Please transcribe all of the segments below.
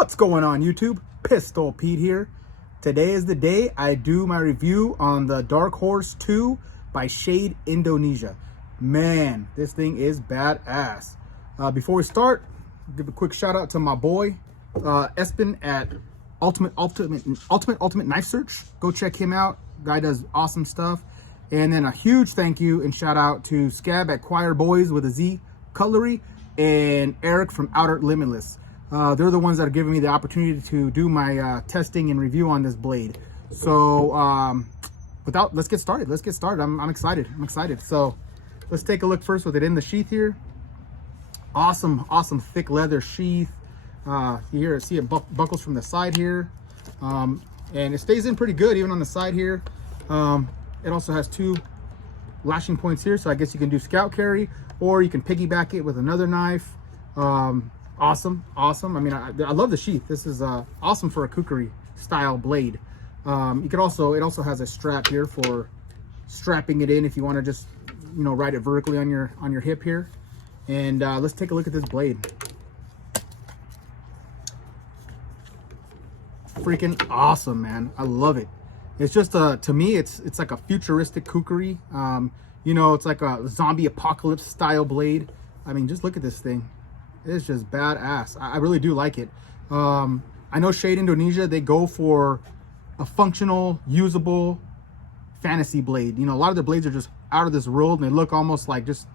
What's going on YouTube? Pistol Pete here. Today is the day I do my review on the Dark Horse 2 by Shade Indonesia. Man, this thing is badass. Before we start, give a quick shout out to my boy Espen at Ultimate Knife Search. Go check him out. Guy does awesome stuff. And then a huge thank you and shout out to Scab at Choir Boys with a Z Cutlery and Eric from Outer Limitless. They're the ones that are giving me the opportunity to do my testing and review on this blade. So let's get started. I'm excited. So let's take a look first with it in the sheath here. Awesome thick leather sheath. See it buckles from the side here, and it stays in pretty good even on the side here. It also has two lashing points here, so I guess you can do scout carry or you can piggyback it with another knife. Awesome. I mean, I love the sheath. This is awesome for a kukri style blade. It also has a strap here for strapping it in if you want to just, ride it vertically on your hip here. And let's take a look at this blade. Freaking awesome, man. I love it. It's just to me it's like a futuristic kukri. It's like a zombie apocalypse style blade. I mean, just look at this thing. It's just badass. I really do like it. I know Shade Indonesia, they go for a functional, usable fantasy blade. A lot of their blades are just out of this world and they look almost like just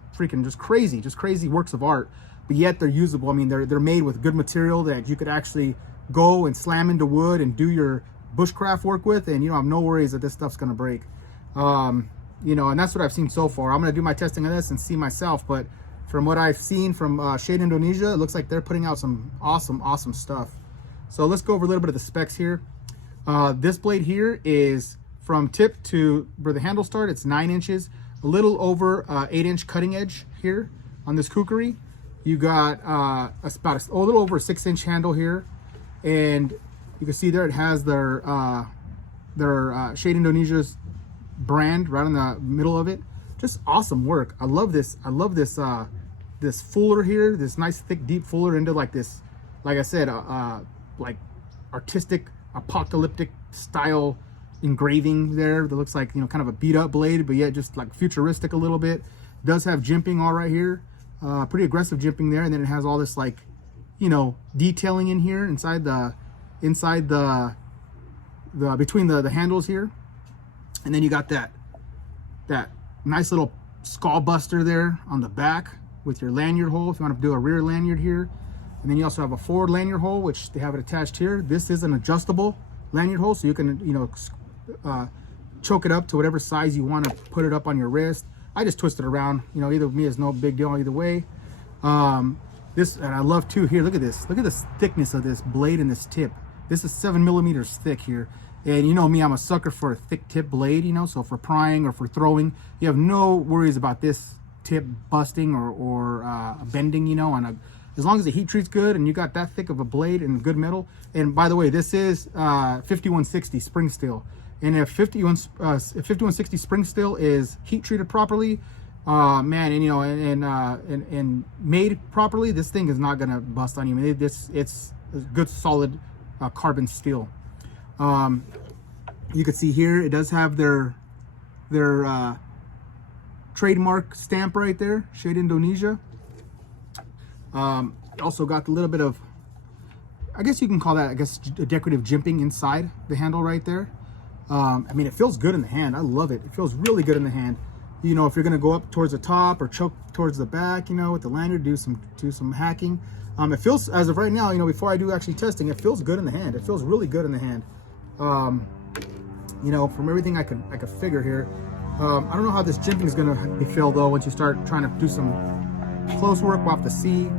crazy works of art, but yet they're usable. I mean, they're made with good material that you could actually go and slam into wood and do your bushcraft work with, and you don't have no worries that this stuff's gonna break. And that's what I've seen so far. I'm gonna do my testing of this and see myself, but from what I've seen from Shade Indonesia, it looks like they're putting out some awesome stuff. So let's go over a little bit of the specs here. This blade here is from tip to where the handle starts. It's 9 inches, a little over 8-inch cutting edge here on this kukri. You got a little over a 6-inch handle here, and you can see there it has their Shade Indonesia's brand right in the middle of it. Just awesome work. I love this this fuller here, this nice thick deep fuller into like this, like I said, like artistic apocalyptic style engraving there that looks like kind of a beat up blade, but yet just like futuristic a little bit. It does have jimping all right here, pretty aggressive jimping there, and then it has all this like detailing in here inside the between the handles here, and then you got that nice little skull buster there on the back with your lanyard hole if you want to do a rear lanyard here. And then you also have a forward lanyard hole, which they have it attached here. This is an adjustable lanyard hole, so you can choke it up to whatever size you want to put it up on your wrist. I just twist it around, either me is no big deal either way. This, and I love too here, look at this thickness of this blade and this tip. This is 7 millimeters thick here. And you know me, I'm a sucker for a thick tip blade, so for prying or for throwing, you have no worries about this tip busting or bending, as long as the heat treat's good and you got that thick of a blade and good metal. And by the way, this is 5160 spring steel. And if 5160 spring steel is heat treated properly, man, and made properly, this thing is not gonna bust on you. It's good solid carbon steel. You can see here it does have their trademark stamp right there, Shade Indonesia. Also got a little bit of, I guess you can call that, a decorative jimping inside the handle right there. I mean, it feels good in the hand. I love it. It feels really good in the hand. If you're gonna go up towards the top or choke towards the back, with the lanyard, do some hacking. It feels, as of right now, before I do actually testing, it feels good in the hand. It feels really good in the hand. From everything I could figure here. I don't know how this jimping is gonna be filled though. Once you start trying to do some close work, we'll have to see.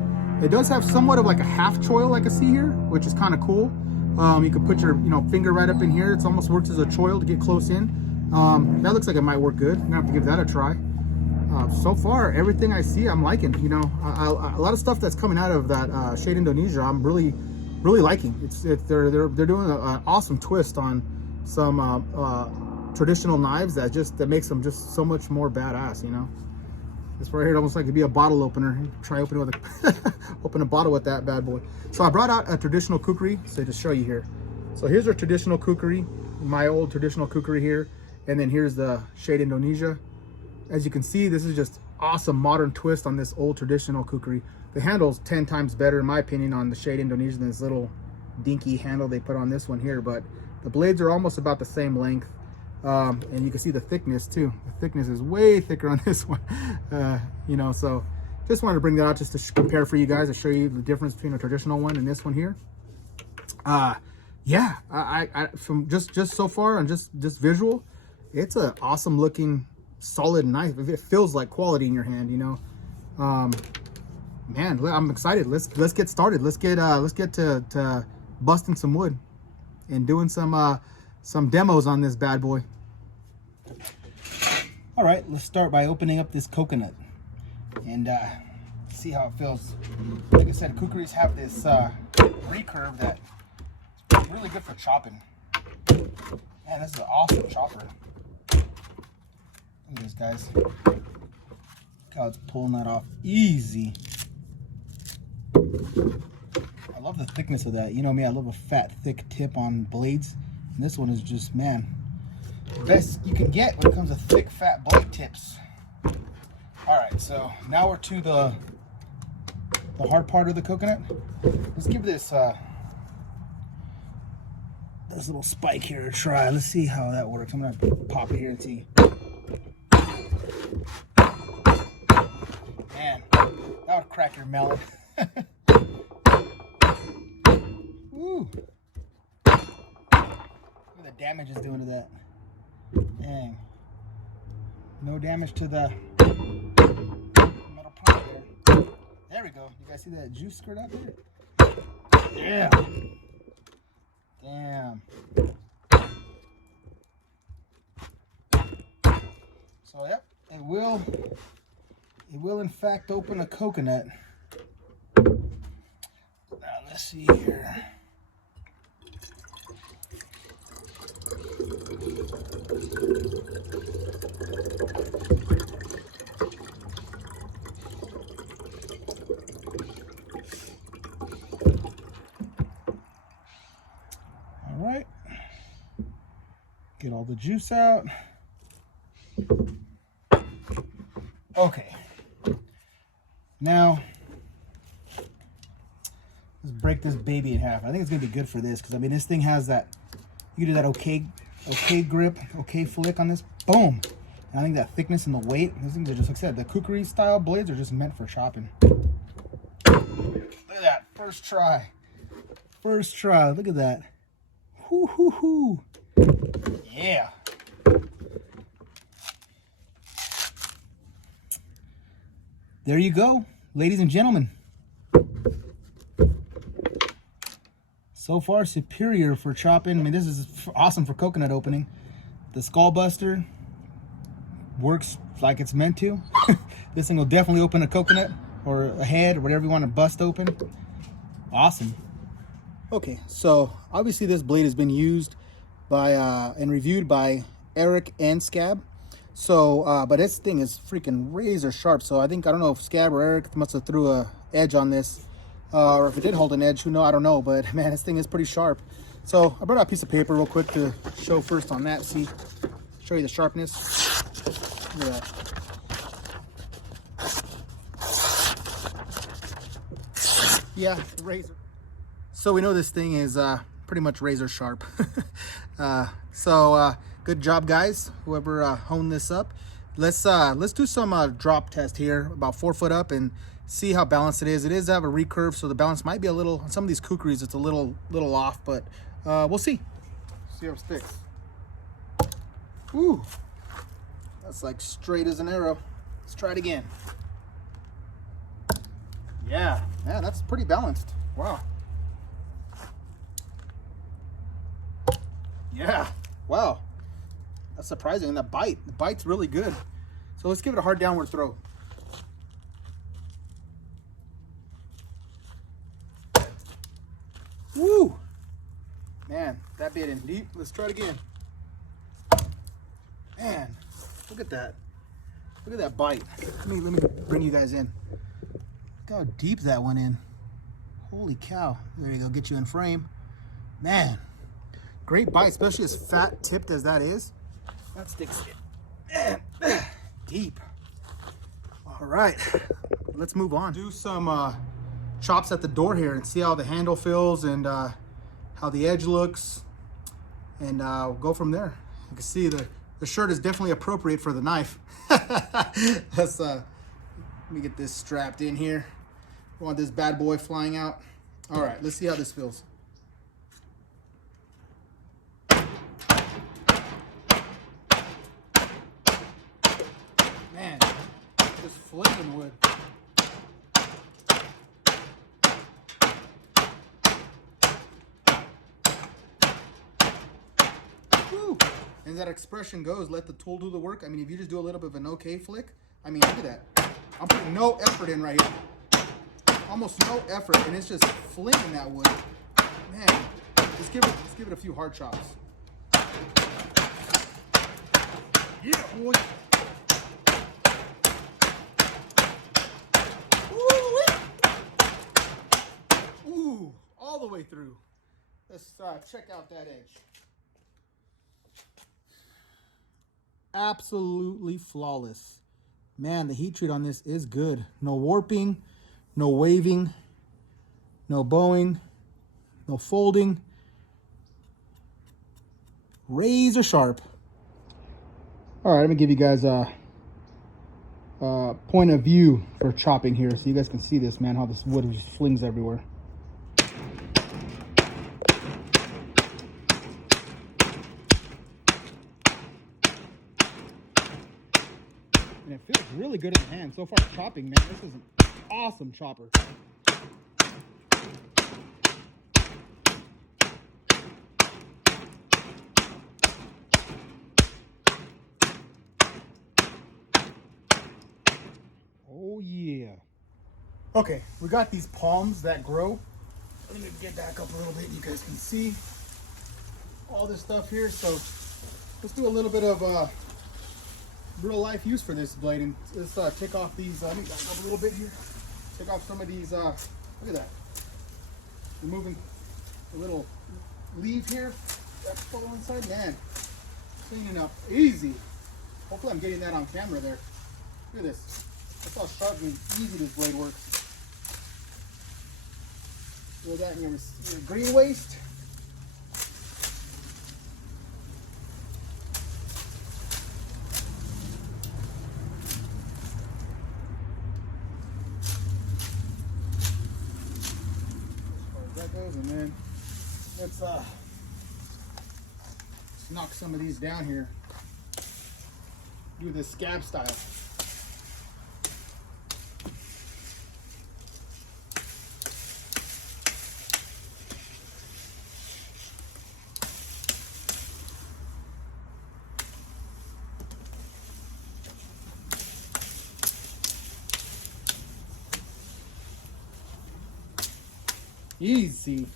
It does have somewhat of like a half choil I can see here, which is kind of cool. You could put your finger right up in here. It almost works as a choil to get close in. That looks like it might work good. I'm gonna have to give that a try. So far, everything I see, I'm liking. A lot of stuff that's coming out of that Shade Indonesia, I'm really liking. They're doing an awesome twist on some traditional knives that makes them just so much more badass. This right here almost like to be a bottle opener. Try opening with a open a bottle with that bad boy. So I brought out a traditional kukri, so to show you here. So here's our traditional kukri, my old traditional kukri here, and then here's the Shade Indonesia. As you can see, this is just awesome modern twist on this old traditional kukri. The handle's 10 times better in my opinion on the Shade Indonesia than this little dinky handle they put on this one here, but the blades are almost about the same length. And you can see the thickness too. The thickness is way thicker on this one. You know, so just wanted to bring that out just to compare for you guys, to show you the difference between a traditional one and this one here. Yeah, I from just so far on just visual, it's an awesome looking, solid knife. It feels like quality in your hand, you know. Man, I'm excited. Let's get started. Let's get to busting some wood and doing some demos on this bad boy. All right, let's start by opening up this coconut and see how it feels. Like I said, kukris have this recurve that is really good for chopping. Man, this is an awesome chopper. Look at this, guys. Look how it's pulling that off easy. I love the thickness of that. You know me, I love a fat, thick tip on blades. And this one is just, man, the best you can get when it comes to thick, fat blade tips. All right, so now we're to the hard part of the coconut. Let's give this little spike here a try. Let's see how that works. I'm gonna pop it here and see. Man, that would crack your melon. Woo! Look at the damage it's doing to that. Dang. No damage to the metal part there. There we go. You guys see that juice squirt out there? Yeah. Damn. So yep, it will in fact open a coconut. Now let's see here. All right, get all the juice out. Okay, now let's break this baby in half. I think it's gonna be good for this because I mean this thing has that, you do that okay grip, okay flick on this, boom. And I think that thickness and the weight, these things are just, like I said, the kukri style blades are just meant for chopping. Look at that, first try, look at that. Hoo hoo hoo. Yeah. There you go, ladies and gentlemen. So far, superior for chopping. I mean, this is awesome for coconut opening. The skull buster works like it's meant to. This thing will definitely open a coconut or a head or whatever you want to bust open. Awesome. Okay, so obviously this blade has been used by and reviewed by Eric and Scab. So, but this thing is freaking razor sharp. So I don't know if Scab or Eric must have threw a edge on this. Or if it did hold an edge, who knows? I don't know, but man, this thing is pretty sharp. So I brought out a piece of paper real quick to show first on that. See, show you the sharpness. Look at that. Yeah, razor. So we know this thing is pretty much razor sharp. Good job, guys. Whoever honed this up. Let's do some drop test here, about 4 foot up, and see how balanced it is. It does have a recurve, so the balance might be a little, on some of these kukris, it's a little off, but we'll see. See how it sticks. Ooh, that's like straight as an arrow. Let's try it again. Yeah, that's pretty balanced. Wow. Yeah, wow. That's surprising. And the bite's really good. So let's give it a hard downward throw. Woo! Man, that bit in deep. Let's try it again. Man, look at that. Look at that bite. Let me bring you guys in. Look how deep that went in. Holy cow. There you go, get you in frame. Man, great bite, especially as fat tipped as that is. That sticks deep. All right, let's move on. Do some chops at the door here and see how the handle feels and how the edge looks, and we'll go from there. You can see the shirt is definitely appropriate for the knife. Let's let me get this strapped in here. I want this bad boy flying out. All right, let's see how this feels. Man, just flaming wood. Woo. And that expression goes, let the tool do the work. I mean, if you just do a little bit of an okay flick, I mean, look at that. I'm putting no effort in right here. Almost no effort, and it's just flinging that wood. Man, let's give it a few hard chops. Yeah, boy. Ooh, all the way through. Let's check out that edge. Absolutely flawless. Man, the heat treat on this is good. No warping, no waving, no bowing, no folding. Razor sharp. All right, let me give you guys a point of view for chopping here so you guys can see this, man, how this wood just flings everywhere. And it feels really good in the hand. So far chopping, man, this is an awesome chopper. Oh yeah. Okay, we got these palms that grow. Let me get back up a little bit. You guys can see all this stuff here. So let's do a little bit of real life use for this blade, and let's take off these. Let me back up a little bit here. Take off some of these. Look at that. Removing a little leaf here. That's falling inside. Man, cleaning up easy. Hopefully, I'm getting that on camera there. Look at this. That's how sharp and easy this blade works. Throw that in your green waste. That goes, and then let's knock some of these down here. Do this scab style. Easy.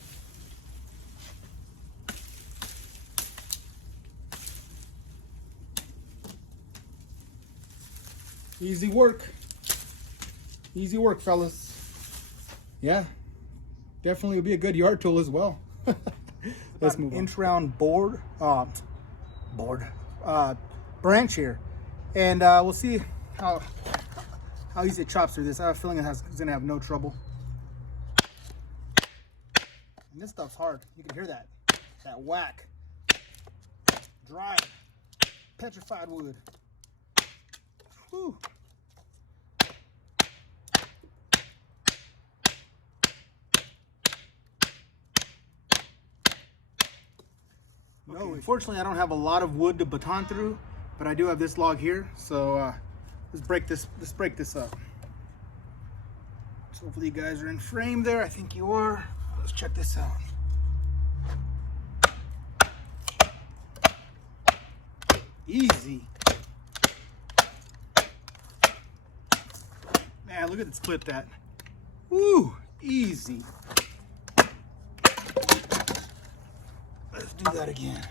Easy work. Easy work, fellas. Yeah, definitely would be a good yard tool as well. Let's move on. Inch round branch here, and we'll see how easy it chops through this. I have a feeling it's gonna have no trouble. And this stuff's hard. You can hear that whack. Dry, petrified wood. Whew. No, unfortunately, I don't have a lot of wood to baton through, but I do have this log here. So let's break this up. So hopefully you guys are in frame there. I think you are. Let's check this out. Easy. Man, look at it split that. Woo, easy. Let's do that again.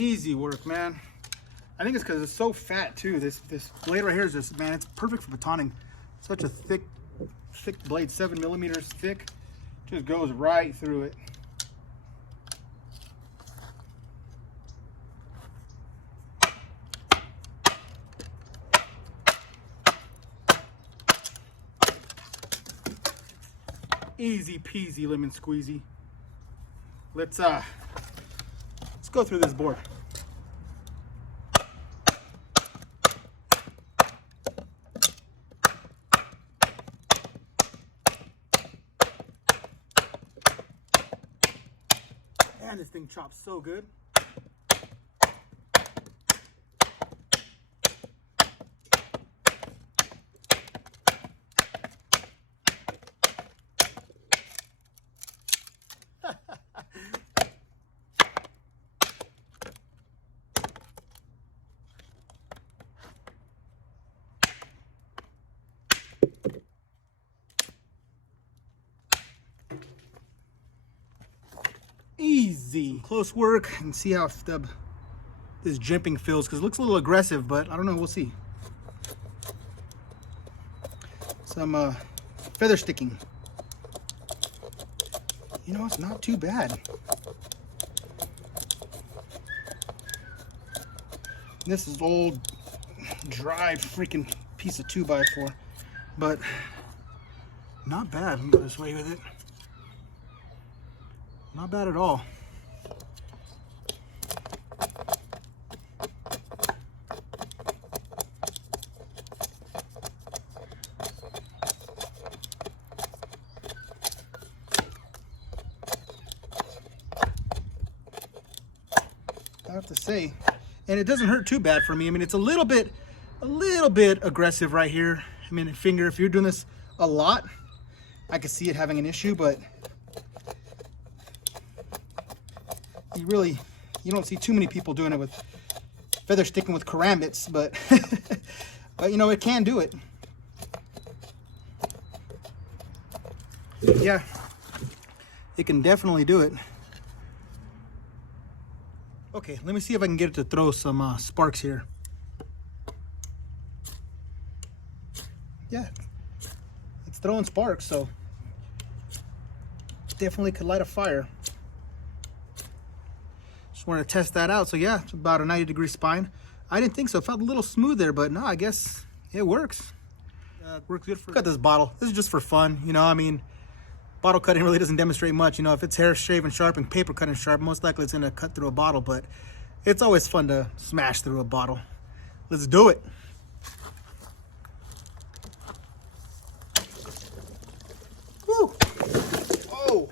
Easy work, man. I think it's because it's so fat too. This blade right here is just, man, it's perfect for batoning. Such a thick blade, 7 millimeters thick. Just goes right through it. Easy peasy lemon squeezy. Let's go through this board. Man, this thing chops so good. Easy. Close work and see how this jimping feels, because it looks a little aggressive, but I don't know, we'll see. Some feather sticking. You know, it's not too bad. This is old, dry freaking piece of 2x4, but not bad. Let me go this way with it. Not bad at all. I have to say, and it doesn't hurt too bad for me. I mean, it's a little bit aggressive right here. I mean, finger, if you're doing this a lot, I could see it having an issue, but you don't see too many people doing it with feather sticking with karambits, but but you know, it can do it. Yeah, it can definitely do it. Okay, let me see if I can get it to throw some sparks here. Yeah, it's throwing sparks, so definitely could light a fire. Just wanted to test that out. So yeah, it's about a 90-degree spine. I didn't think so. It felt a little smooth there, but no, I guess it works. It works good for. Cut this bottle. This is just for fun, you know. I mean, bottle cutting really doesn't demonstrate much. You know, if it's hair shaving sharp and paper cutting sharp, most likely it's gonna cut through a bottle. But it's always fun to smash through a bottle. Let's do it. Woo! Oh,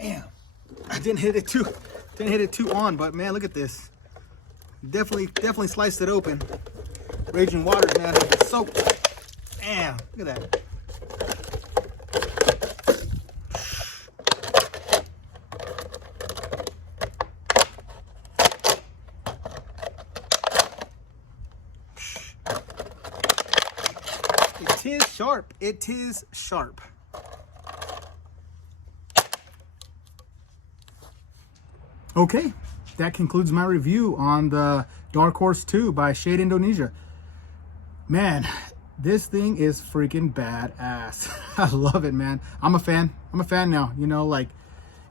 damn! I didn't hit it too on, but man, look at this. Definitely sliced it open. Raging waters, man. Soaked. Damn, look at that. It is sharp. It is sharp. Okay, that concludes my review on the Dark Horse 2 by Shade Indonesia. Man, this thing is freaking badass. I love it, man. I'm a fan now. You know, like,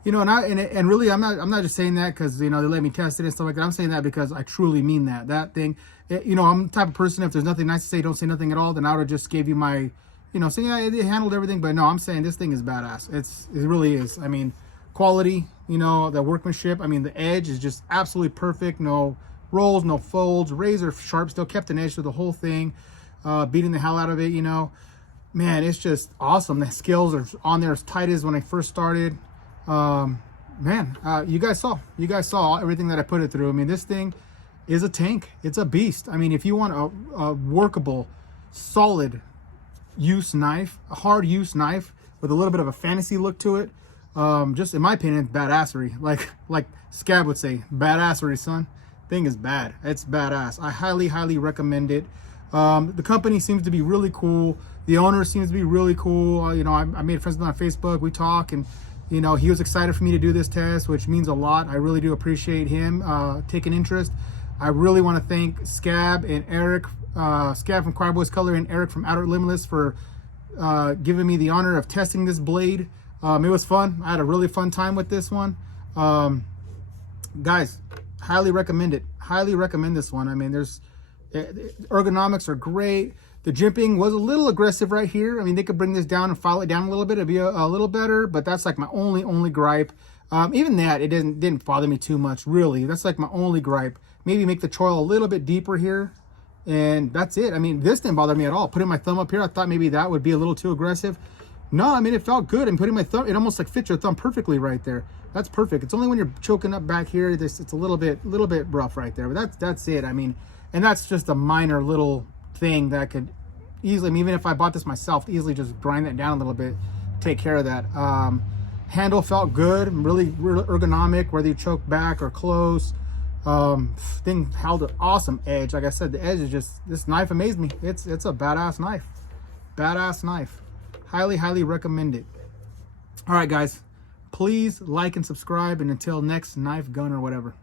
you know, and really, I'm not just saying that because, you know, they let me test it and stuff like that. I'm saying that because I truly mean that. That thing, you know, I'm the type of person, if there's nothing nice to say, don't say nothing at all. Then I would have just gave you my, you know, saying, yeah, it handled everything. But no, I'm saying this thing is badass. It really is. I mean, quality, you know, the workmanship. I mean, the edge is just absolutely perfect. No rolls, no folds, razor sharp. Still kept an edge to the whole thing. Beating the hell out of it, you know. Man, it's just awesome. The scales are on there as tight as when I first started. Man, you guys saw everything that I put it through. I mean, this thing is a tank. It's a beast. I mean, if you want a workable, solid use knife, a hard use knife with a little bit of a fantasy look to it, just in my opinion, badassery. Like Scab would say, badassery, son. Thing is bad. It's badass. I highly recommend it. The company seems to be really cool. The owner seems to be really cool. You know, I made friends with them on Facebook. We talk, and You know, he was excited for me to do this test, which means a lot. I really do appreciate him taking interest. I really want to thank Scab and Eric, Scab from Cryboys Color and Eric from Outer Limitless for giving me the honor of testing this blade. It was fun. I had a really fun time with this one. Guys, highly recommend it. Highly recommend this one. I mean, ergonomics are great. The jimping was a little aggressive right here. I mean, they could bring this down and file it down a little bit. It'd be a little better, but that's like my only gripe. Even that, it didn't bother me too much, really. That's like my only gripe. Maybe make the choil a little bit deeper here, and that's it. I mean, this didn't bother me at all. Putting my thumb up here, I thought maybe that would be a little too aggressive. No, I mean, it felt good. And putting my thumb, it almost like fits your thumb perfectly right there. That's perfect. It's only when you're choking up back here, it's a little bit rough right there. But that's it. I mean, and that's just a minor little thing that could easily, I mean, even if I bought this myself, easily just grind that down a little bit, take care of that. Handle felt good, really ergonomic, whether you choke back or close. Thing held an awesome edge. Like I said, the edge is just, this knife amazed me. It's a badass knife. Badass knife. Highly recommend it. All right, guys, please like and subscribe, and until next knife, gun, or whatever.